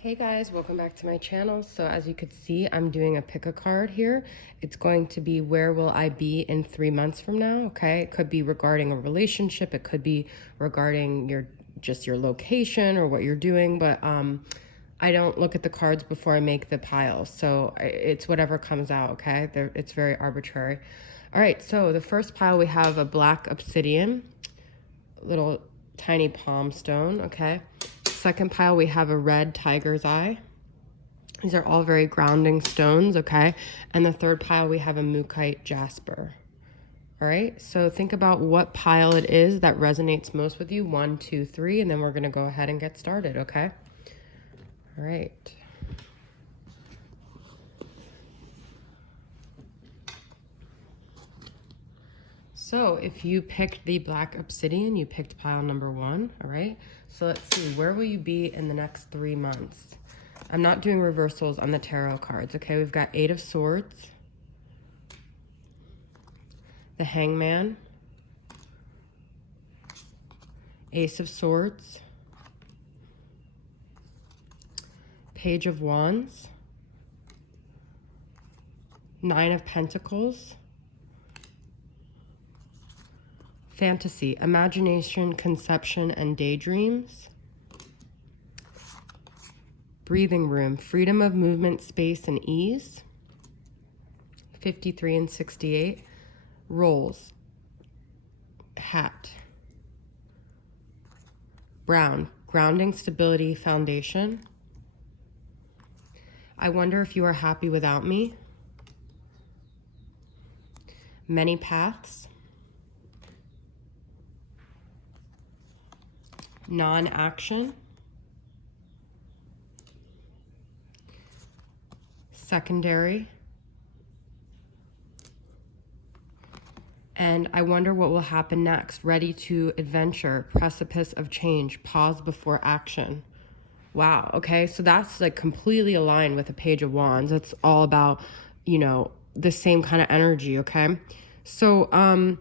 Hey guys, welcome back to my channel. So as you could see, I'm doing a pick a card here. It's going to be where will I be in 3 months from now, okay? It could be regarding a relationship, it could be regarding your location or what you're doing, but I don't look at the cards before I make the pile. So it's whatever comes out, okay? It's very arbitrary. All right, so the first pile we have a black obsidian, little tiny palm stone, okay? Second pile, we have a red tiger's eye. These are all very grounding stones, okay? And the third pile, we have a Mookaite Jasper. All right, so think about what pile it is that resonates most with you. 1, 2, 3, and then we're gonna go ahead and get started, okay? All right. So if you picked the black obsidian, you picked pile number 1, all right? So let's see, where will you be in the next 3 months? I'm not doing reversals on the tarot cards, okay? We've got 8 of Swords, the Hangman, Ace of Swords, Page of Wands, 9 of Pentacles, Fantasy, imagination, conception, and daydreams. Breathing room, freedom of movement, space, and ease. 53 and 68. Rolls, hat. Brown, grounding, stability, foundation. I wonder if you are happy without me. Many paths. Non-action, secondary, and I wonder what will happen next. Ready to adventure, precipice of change, pause before action. Wow, okay, so that's like completely aligned with the Page of Wands. It's all about, you know, the same kind of energy, okay? So,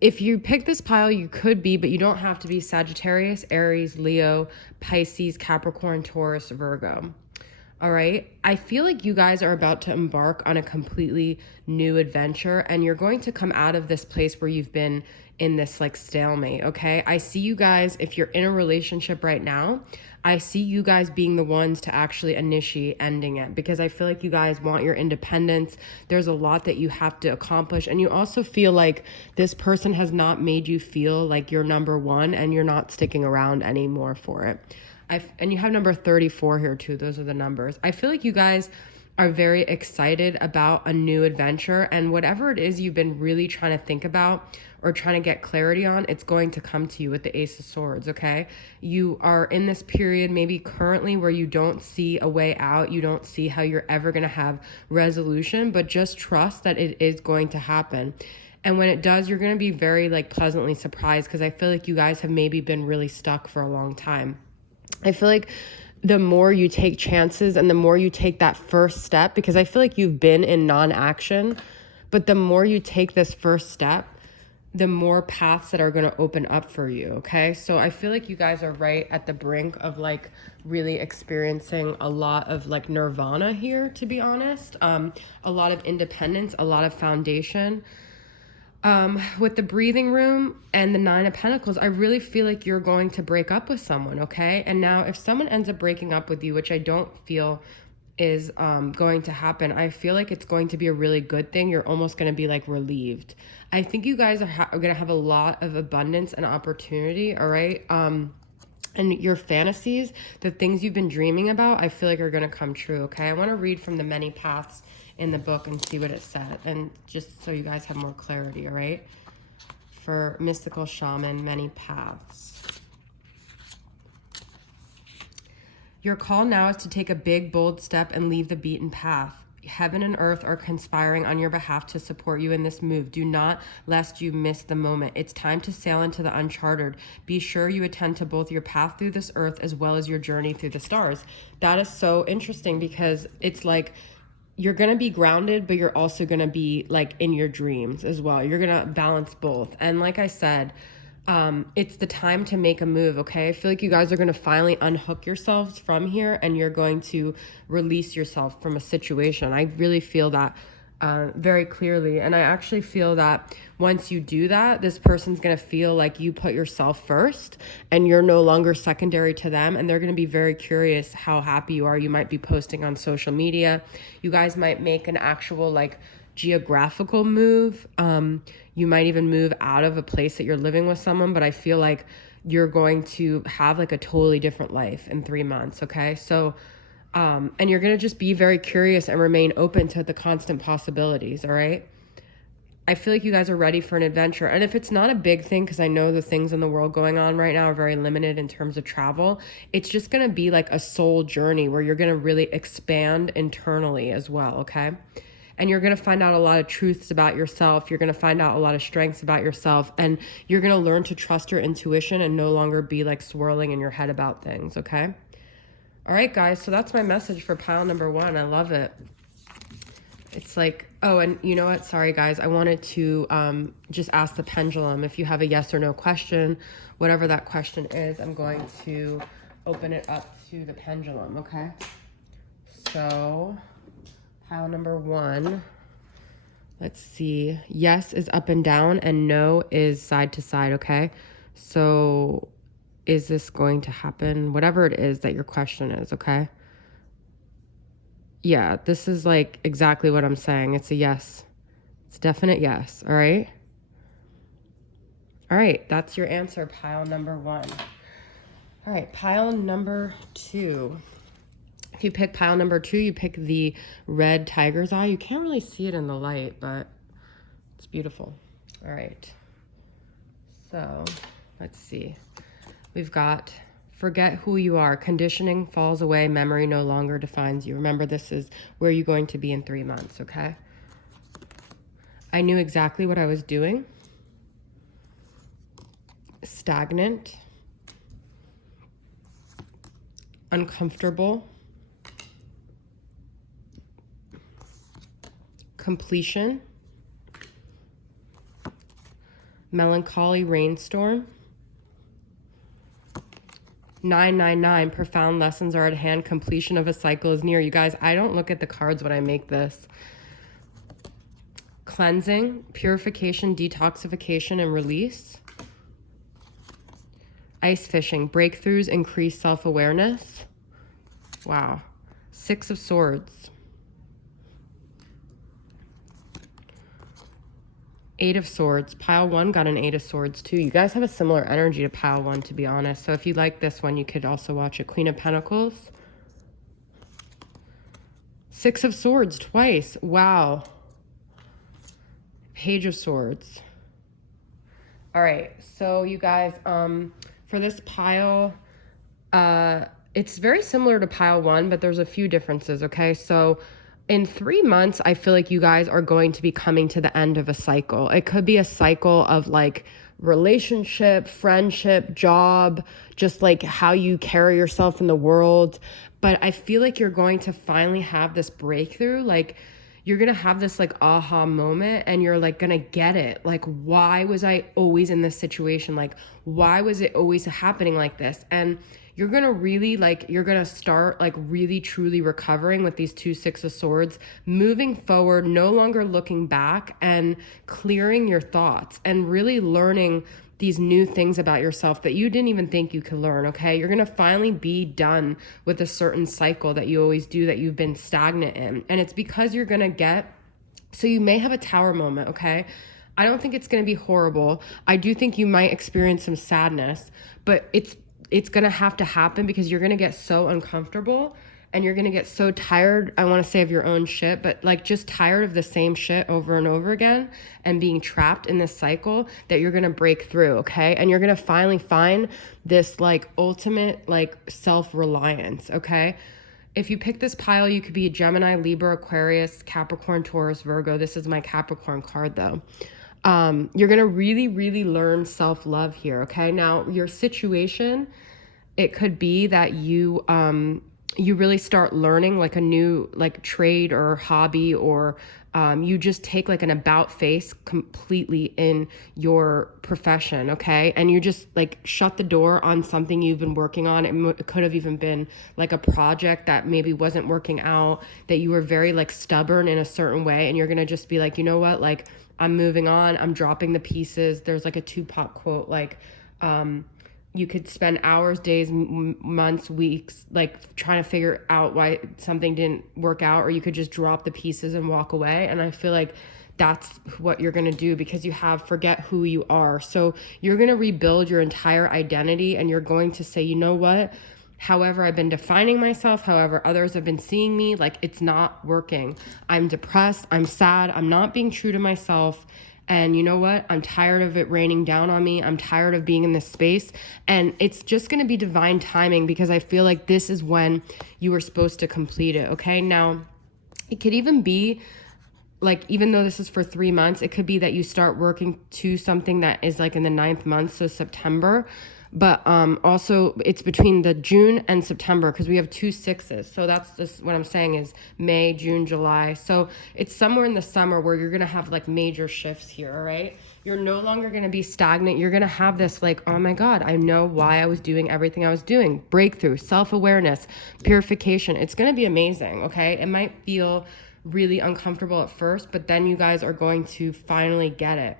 if you pick this pile, you could be, but you don't have to be Sagittarius, Aries, Leo, Pisces, Capricorn, Taurus, Virgo. All right. I feel like you guys are about to embark on a completely new adventure, and you're going to come out of this place where you've been in this like stalemate. Okay. I see you guys, if you're in a relationship right now, I see you guys being the ones to actually initiate ending it, because I feel like you guys want your independence. There's a lot that you have to accomplish. And you also feel like this person has not made you feel like you're number one, and you're not sticking around anymore for it. And you have number 34 here too. Those are the numbers. I feel like you guys are very excited about a new adventure, and whatever it is you've been really trying to think about or trying to get clarity on, it's going to come to you with the Ace of Swords, okay? You are in this period maybe currently where you don't see a way out. You don't see how you're ever going to have resolution, but just trust that it is going to happen. And when it does, you're going to be very like pleasantly surprised, because I feel like you guys have maybe been really stuck for a long time. I feel like the more you take chances and the more you take that first step, because I feel like you've been in non-action, but the more you take this first step, the more paths that are going to open up for you, okay? So I feel like you guys are right at the brink of like really experiencing a lot of like nirvana here, to be honest. A lot of independence, a lot of foundation. With the breathing room and the 9 of Pentacles, I really feel like you're going to break up with someone, okay? And now if someone ends up breaking up with you, which I don't feel is going to happen, I feel like it's going to be a really good thing. You're almost going to be like relieved. I think you guys are going to have a lot of abundance and opportunity, all right? And your fantasies, the things you've been dreaming about, I feel like are going to come true, okay? I want to read from the many paths in the book and see what it said, and just so you guys have more clarity, all right? For mystical shaman, many paths. Your call now is to take a big, bold step and leave the beaten path. Heaven and earth are conspiring on your behalf to support you in this move. Do not lest you miss the moment. It's time to sail into the uncharted. Be sure you attend to both your path through this earth as well as your journey through the stars. That is so interesting, because it's like you're going to be grounded, but you're also going to be like in your dreams as well. You're going to balance both. And like I said, It's the time to make a move, okay? I feel like you guys are going to finally unhook yourselves from here, and you're going to release yourself from a situation. I really feel that very clearly. And I actually feel that once you do that, this person's going to feel like you put yourself first and you're no longer secondary to them. And they're going to be very curious how happy you are. You might be posting on social media. You guys might make an actual like geographical move. You might even move out of a place that you're living with someone, but I feel like you're going to have like a totally different life in 3 months. Okay. So, and you're going to just be very curious and remain open to the constant possibilities. All right. I feel like you guys are ready for an adventure. And if it's not a big thing, because I know the things in the world going on right now are very limited in terms of travel, it's just going to be like a soul journey where you're going to really expand internally as well. Okay. And you're going to find out a lot of truths about yourself. You're going to find out a lot of strengths about yourself. And you're going to learn to trust your intuition and no longer be like swirling in your head about things, okay? All right, guys. So that's my message for pile number 1. I love it. It's like, oh, and you know what? Sorry, guys. I wanted to just ask the pendulum. If you have a yes or no question, whatever that question is, I'm going to open it up to the pendulum, okay? So... pile number 1, let's see. Yes is up and down and no is side to side, okay? So is this going to happen? Whatever it is that your question is, okay? Yeah, this is like exactly what I'm saying. It's a yes. It's a definite yes, all right? All right, that's your answer, pile number 1. All right, pile number 2. If you pick pile number 2, you pick the red tiger's eye. You can't really see it in the light, but it's beautiful. All right. So let's see. We've got forget who you are. Conditioning falls away. Memory no longer defines you. Remember, this is where you're going to be in 3 months, okay? I knew exactly what I was doing. Stagnant. Uncomfortable. Completion, melancholy rainstorm, 999, profound lessons are at hand, completion of a cycle is near. You guys, I don't look at the cards when I make this. Cleansing, purification, detoxification, and release. Ice fishing, breakthroughs, increased self-awareness. Wow. 6 of Swords. 8 of Swords. Pile 1 got an 8 of Swords too. You guys have a similar energy to pile 1, to be honest. So if you like this one, you could also watch it. Queen of Pentacles. 6 of Swords twice. Wow. Page of Swords. All right. So you guys, for this pile, it's very similar to pile 1, but there's a few differences, okay? So in 3 months, I feel like you guys are going to be coming to the end of a cycle. It could be a cycle of like relationship, friendship, job, just like how you carry yourself in the world. But I feel like you're going to finally have this breakthrough. Like you're going to have this like aha moment and you're like going to get it. Like, why was I always in this situation? Like, why was it always happening like this? And you're going to really like, you're going to start like really truly recovering with these 2 6 of Swords, moving forward, no longer looking back and clearing your thoughts and really learning these new things about yourself that you didn't even think you could learn, okay? You're going to finally be done with a certain cycle that you always do that you've been stagnant in. And it's because you're going to get, so you may have a tower moment, okay? I don't think it's going to be horrible. I do think you might experience some sadness, but it's going to have to happen because you're going to get so uncomfortable and you're going to get so tired, I want to say, of your own shit, but like just tired of the same shit over and over again and being trapped in this cycle that you're going to break through, okay? And you're going to finally find this like ultimate like self-reliance, okay? If you pick this pile, you could be a Gemini, Libra, Aquarius, Capricorn, Taurus, Virgo. This is my Capricorn card though. You're going to really, really learn self-love here, okay? Now, your situation, it could be that you you really start learning like a new like trade or hobby, or you just take like an about face completely in your profession, okay? And you just like shut the door on something you've been working on. It could have even been like a project that maybe wasn't working out, that you were very like stubborn in a certain way, and you're gonna just be like, you know what, like I'm moving on, I'm dropping the pieces. There's like a Tupac quote, like you could spend hours, days, months, weeks, like trying to figure out why something didn't work out, or you could just drop the pieces and walk away. And I feel like that's what you're going to do, because you have forget who you are. So you're going to rebuild your entire identity, and you're going to say, you know what? However I've been defining myself, however others have been seeing me, like it's not working. I'm depressed, I'm sad, I'm not being true to myself. And you know what? I'm tired of it raining down on me. I'm tired of being in this space. And it's just going to be divine timing, because I feel like this is when you were supposed to complete it. Okay. Now, it could even be like, even though this is for 3 months, it could be that you start working to something that is like in the 9th month, so September. But also it's between the June and September, because we have 2 6s. So that's just what I'm saying is May, June, July. So it's somewhere in the summer where you're going to have like major shifts here, all right? You're no longer going to be stagnant. You're going to have this like, oh my God, I know why I was doing everything I was doing. Breakthrough, self-awareness, purification. It's going to be amazing, okay? It might feel really uncomfortable at first, but then you guys are going to finally get it,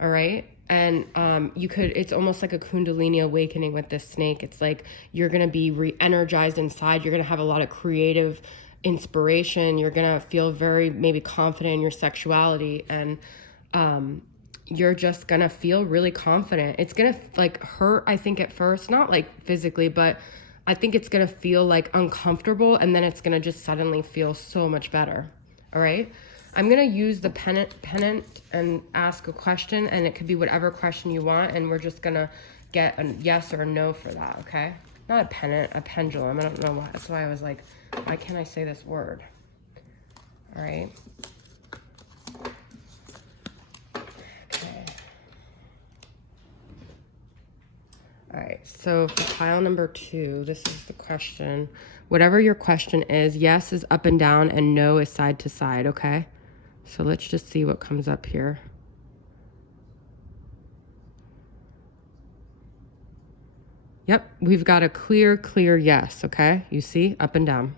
all right? And it's almost like a Kundalini awakening with this snake. It's like you're going to be re-energized inside. You're going to have a lot of creative inspiration. You're going to feel very maybe confident in your sexuality. And you're just going to feel really confident. It's going to like hurt, I think, at first. Not like physically, but I think it's going to feel like uncomfortable. And then it's going to just suddenly feel so much better. All right? I'm going to use the pennant and ask a question, and it could be whatever question you want, and we're just going to get a yes or a no for that, okay? Not a pennant, a pendulum. I don't know why. That's why I was like, why can't I say this word? All right. Okay. All right, so for pile number 2, this is the question. Whatever your question is, yes is up and down, and no is side to side, okay? So let's just see what comes up here. Yep, we've got a clear yes, okay? You see, up and down.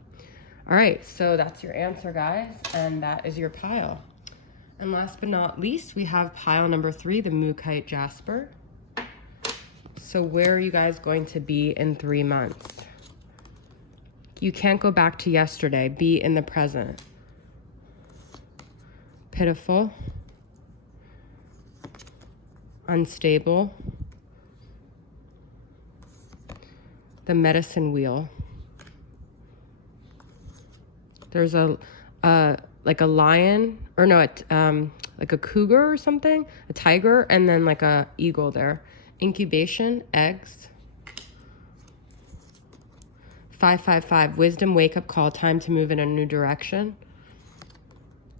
All right, so that's your answer, guys, and that is your pile. And last but not least, we have pile number 3, the Mookaite Jasper. So where are you guys going to be in 3 months? You can't go back to yesterday. Be in the present. Pitiful, unstable, the medicine wheel. There's a like a lion, or no, like a cougar or something, a tiger, and then like a eagle there. Incubation, eggs. 555, wisdom, wake up call, time to move in a new direction.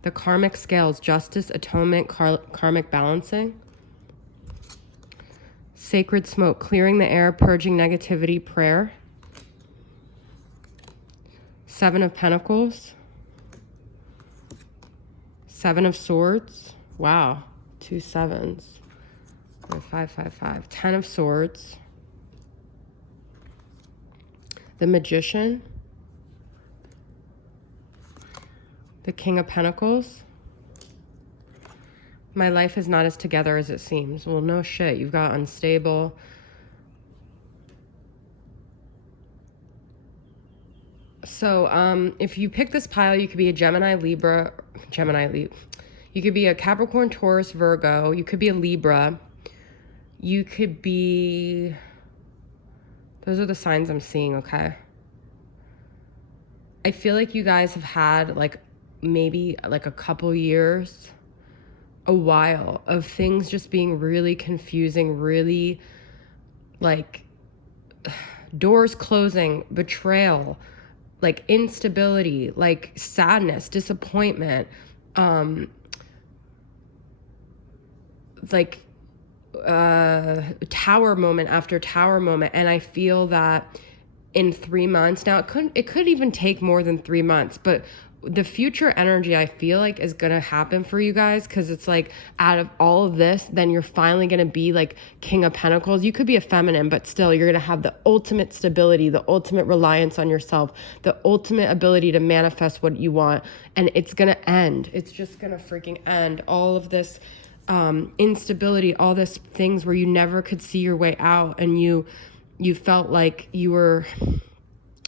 The karmic scales, justice, atonement, karmic balancing. Sacred smoke, clearing the air, purging negativity, prayer. 7 of Pentacles. 7 of Swords. Wow, 2 7s. 555. 10 of Swords. The Magician. The King of Pentacles. My life is not as together as it seems. Well, no shit. You've got unstable. So if you pick this pile, you could be a Gemini, Libra. You could be a Capricorn, Taurus, Virgo. You could be a Libra. You could be... Those are the signs I'm seeing, okay? I feel like you guys have had like maybe like a couple years, a while of things just being really confusing, really like doors closing, betrayal, like instability, like sadness, disappointment, like tower moment after tower moment. And I feel that in 3 months. Now it could even take more than 3 months, but the future energy I feel like is going to happen for you guys, because it's like out of all of this, then you're finally going to be like King of Pentacles. You could be a feminine, but still you're going to have the ultimate stability, the ultimate reliance on yourself, the ultimate ability to manifest what you want. And it's going to end. It's just going to freaking end. All of this instability, all this things where you never could see your way out, and you felt like you were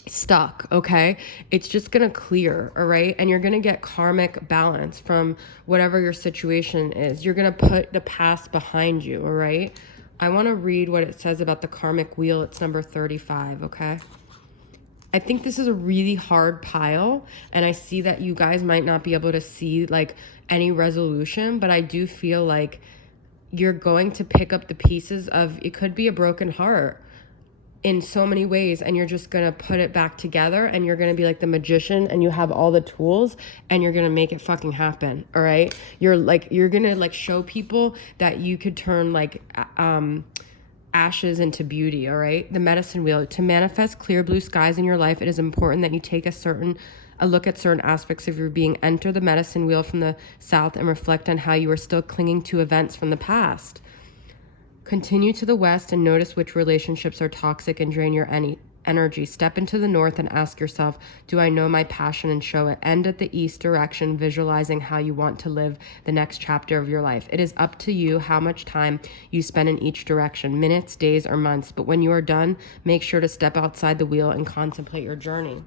stuck, okay? It's just gonna clear, all right? And you're gonna get karmic balance from whatever your situation is. You're gonna put the past behind you, all right? I want to read what it says about the karmic wheel. It's number 35, okay? I think this is a really hard pile, and I see that you guys might not be able to see like any resolution, but I do feel like you're going to pick up the pieces of, it could be a broken heart in so many ways, and you're just gonna put it back together, and you're gonna be like the magician, and you have all the tools, and you're gonna make it fucking happen, all right? You're gonna like show people that you could turn like ashes into beauty, all right? The medicine wheel. To manifest clear blue skies in your life, it is important that you take a look at certain aspects of your being. Enter the medicine wheel from the south and reflect on how you are still clinging to events from the past. Continue to the west and notice which relationships are toxic and drain your energy. Step into the north and ask yourself, do I know my passion, and show it. End at the east direction, visualizing how you want to live the next chapter of your life. It is up to you how much time you spend in each direction, minutes, days, or months. But when you are done, make sure to step outside the wheel and contemplate your journey.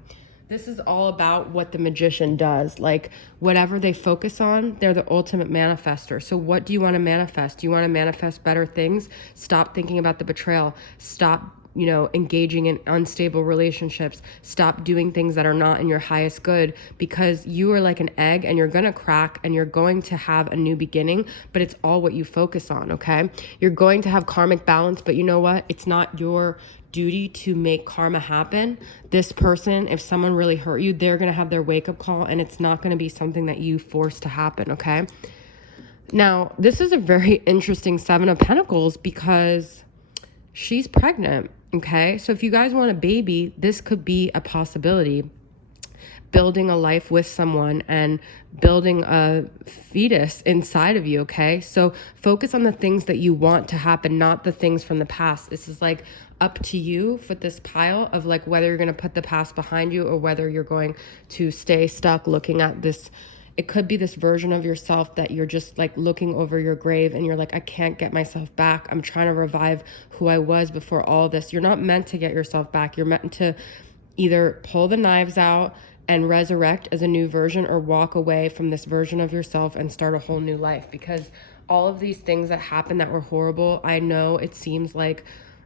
This is all about what the magician does. Like whatever they focus on, they're the ultimate manifester. So what do you want to manifest? Do you want to manifest better things? Stop thinking about the betrayal. Stop, engaging in unstable relationships. Stop doing things that are not in your highest good, because you are like an egg, and you're going to crack, and you're going to have a new beginning, but it's all what you focus on, okay? You're going to have karmic balance, but you know what? It's not your duty to make karma happen. This person, if someone really hurt you, they're going to have their wake-up call, and it's not going to be something that you force to happen, okay? Now, this is a very interesting Seven of Pentacles, because she's pregnant, okay? So if you guys want a baby, this could be a possibility. Building a life with someone and building a fetus inside of you, okay? So focus on the things that you want to happen, not the things from the past. This is like up to you for this pile of like whether you're going to put the past behind you or whether you're going to stay stuck looking at this. It could be this version of yourself that you're just like looking over your grave and you're like, I can't get myself back. I'm trying to revive who I was before all this. You're not meant to get yourself back. You're meant to either pull the knives out and resurrect as a new version, or walk away from this version of yourself and start a whole new life. Because all of these things that happened that were horrible, I know it seems like,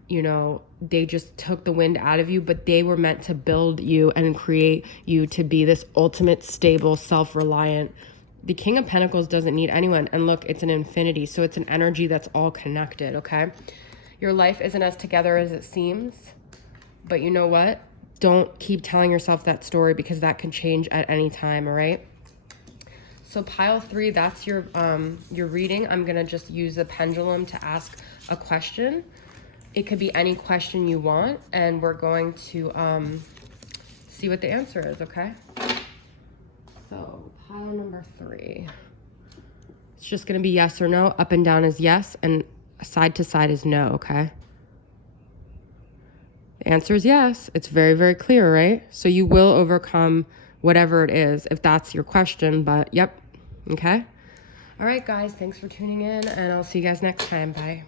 they just took the wind out of you, but they were meant to build you and create you to be this ultimate, stable, self-reliant. The King of Pentacles doesn't need anyone. And look, it's an infinity. So it's an energy that's all connected, okay? Your life isn't as together as it seems. But you know what? Don't keep telling yourself that story, because that can change at any time, all right? So pile 3, that's your reading. I'm going to just use the pendulum to ask a question. It could be any question you want, and we're going to see what the answer is, okay? So pile number 3. It's just going to be yes or no. Up and down is yes, and side to side is no, okay? The answer is yes. It's very, very clear, right? So you will overcome whatever it is, if that's your question, but yep, okay? All right, guys, thanks for tuning in, and I'll see you guys next time. Bye.